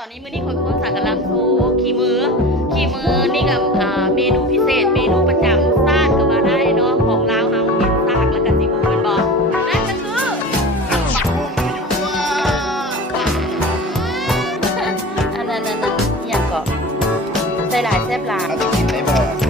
ตอนนี้มื้อนี้คนสั่งกำลังโซขี่มือนี่กับเมนูพิเศษเมนูประจำชาติก็ว่าได้เนาะของลาวเฮาเห็นซากแล้วก็สิฮู้มันบอกนั่นก็คืออันนั้นอหย่างก็ใส่หลายแซ่บหลาย เขาจะกินได้บ่